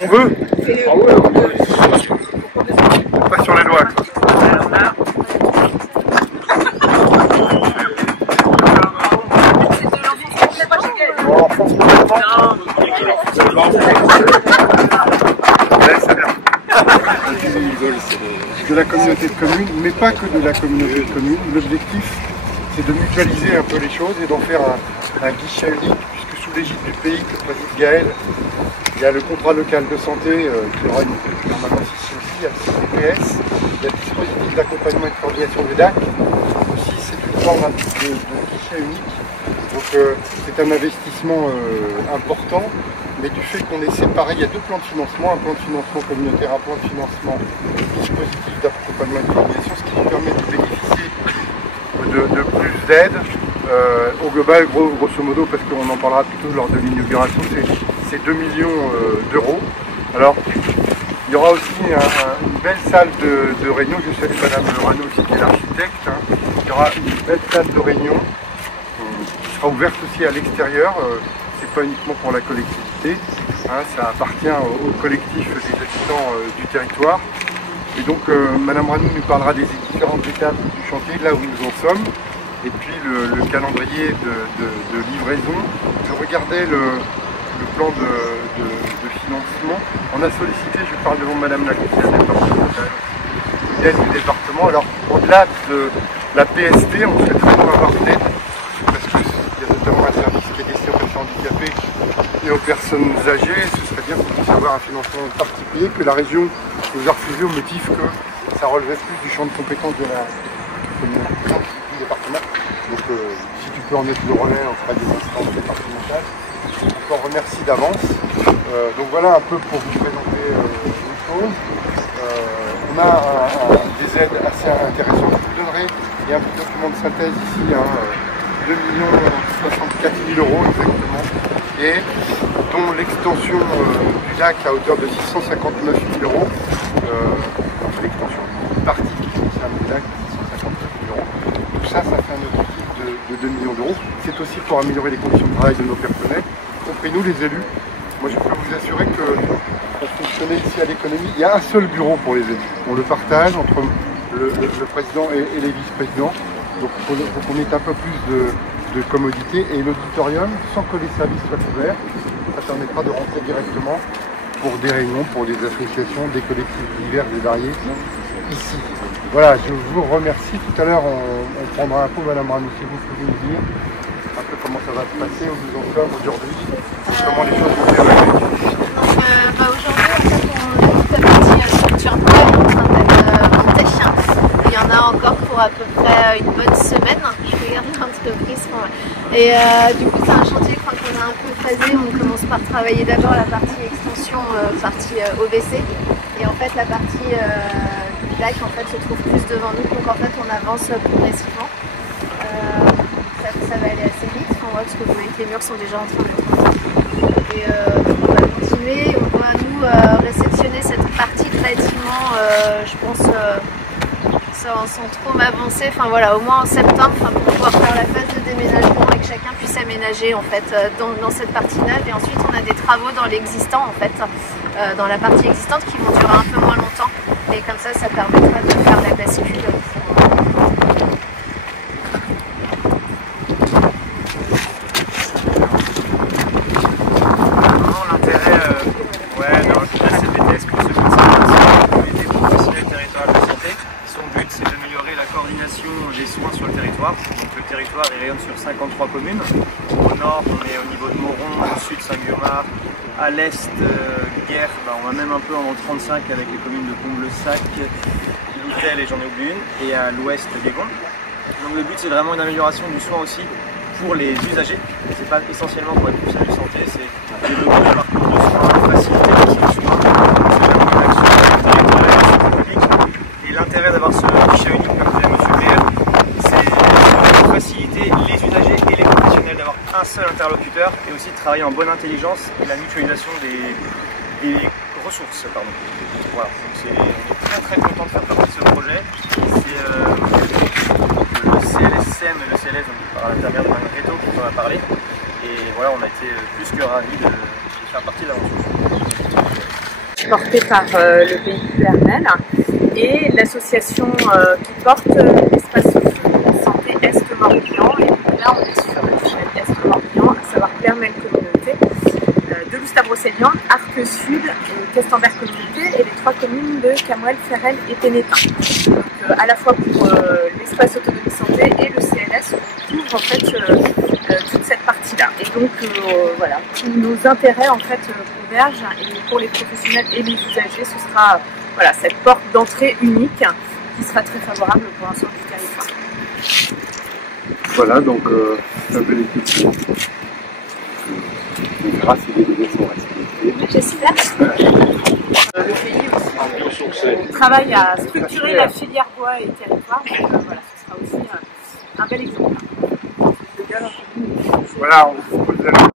On veut? Ah ouais, on veut. Pas sur les doigts. De la communauté de communes, mais pas que de la communauté de communes. L'objectif, c'est de mutualiser un peu les choses et d'en faire un guichet unique, puisque sous l'égide du pays que préside Gaël, il y a le contrat local de santé qui aura une permanence ici aussi, il y a le CPS, il y a le dispositif d'accompagnement et de coordination des DAC. Aussi, c'est une forme de guichet unique. Donc c'est un investissement important, mais du fait qu'on est séparé, il y a deux plans de financement, un plan de financement communautaire, un plan de financement dispositif d'accompagnement et de coordination, ce qui nous permet de bénéficier de plus d'aides. Au global, grosso modo, parce qu'on en parlera plutôt lors de l'inauguration, c'est 2 millions d'euros. Alors, il y aura aussi une belle salle de réunion, je salue Madame Rano aussi qui est l'architecte, hein. Il y aura une belle salle de réunion qui sera ouverte aussi à l'extérieur, c'est pas uniquement pour la collectivité, hein, ça appartient au collectif des habitants du territoire. Et donc Madame Rano nous parlera des différentes étapes du chantier, là où nous en sommes. Et puis le calendrier de livraison. Je regardais le plan de financement. On a sollicité, je parle devant Madame la conseillère départementale, l'aide du département. Alors au-delà de la PST, on souhaiterait avoir d'aide, parce qu'il y a notamment un service qui est destiné aux personnes handicapées et aux personnes âgées. Ce serait bien qu'on puisse avoir un financement particulier, que la région nous a refusé au motif que ça relevait plus du champ de compétences de la communauté. Département. Donc si tu peux en être le relais auprès des instances départementales, on t'en remercie d'avance. Donc voilà un peu pour vous présenter les choses. On a des aides assez intéressantes. Je vous donnerai, il y a un petit document de synthèse ici, hein, 2 64 000 euros exactement, et dont l'extension du DAC à hauteur de 659 000 euros. L'extension d'une partie qui concerne le DAC. Tout ça, ça fait un objectif de 2 millions d'euros. C'est aussi pour améliorer les conditions de travail de nos personnels, y compris nous les élus. Moi je peux vous assurer que pour fonctionner ici à l'économie, il y a un seul bureau pour les élus. On le partage entre le président et les vice-présidents. Donc il faut qu'on ait un peu plus de commodité. Et l'auditorium, sans que les services soient ouverts, ça permettra de rentrer directement pour des réunions, pour des associations, des collectifs divers et variés ici. Voilà, je vous remercie. Tout à l'heure, on prendra un peu, Madame Rano, si vous pouvez nous dire un peu comment ça va se passer, où nous en sommes aujourd'hui, comment les choses vont dérouler. Aujourd'hui, en fait, toute la partie structure de travail est en train d'être montée. Il y en a encore pour à peu près une bonne semaine. Je regarde l'entreprise. Et du coup, c'est un chantier qu'on a un peu phasé. On commence par travailler d'abord la partie extension, partie OVC. Et en fait, la partie DAC en fait, se trouve plus devant nous, donc en fait on avance progressivement. Ça va aller assez vite, on voit parce que vous voyez que les murs sont déjà en train d'être. Et on va continuer, on va nous réceptionner cette partie de bâtiment, je pense, sans trop m'avancer, enfin voilà, au moins en septembre, pour pouvoir faire la phase de déménagement et que chacun puisse aménager en fait dans cette partie neuve. Et ensuite on a des travaux dans l'existant en fait, dans la partie existante qui vont durer un peu moins longtemps. Et comme ça permettra de faire la bascule. L'intérêt dans la CPTS pour ce comité professionnel territorial de santé, son but c'est d'améliorer la coordination des soins sur le territoire. Donc le territoire il rayonne sur 53 communes. Au nord on est au niveau de Moron, au sud Saint-Guillaumard, à l'est Guerre, on va même un peu en 35 avec les communes de Comble-Sac, Loutel et j'en ai oublié une, et à l'ouest Guégon. Donc le but c'est vraiment une amélioration du soin aussi pour les usagers. C'est pas essentiellement pour être professionnel de santé, c'est développer le parcours de soins, faciliter l'accès aux soins, c'est vraiment une action publique. Et l'intérêt d'avoir ce guichet unique comme disait M. Maire, c'est de faciliter les usagers et les professionnels, d'avoir un seul interlocuteur et aussi de travailler en bonne intelligence et la mutualisation des ressources. Pardon. Voilà, donc on est très content de faire partie de ce projet. C'est le CLSM et le CLS, donc par l'intermédiaire de Mme Réto, qui en a parlé. Et voilà, on a été plus que ravis de faire partie de l'aventure. porté par le pays de Pernelle et l'association qui porte l'espace santé Est-Morbihan. Et donc là, on est sur l'échelle Est-Morbihan, à savoir Pernelle Communauté, de Loustabro-Sélian, Arques Sud, Questembert Communauté et les 3 communes de Camoël, Ferrel et Pénétin. Donc à la fois pour l'espace autonomie santé et le CLS, on couvre en fait toute cette partie-là. Et donc voilà, tous nos intérêts en fait convergent, et pour les professionnels et les usagers, ce sera voilà, cette porte d'entrée unique qui sera très favorable pour l'ensemble du territoire. Voilà, donc un bel équipement. On verra si les données sont respectées. J'espère. Le pays aussi, on travaille à structurer la filière bois et territoire. Donc voilà, ce sera aussi un bel exemple. Voilà, on vous propose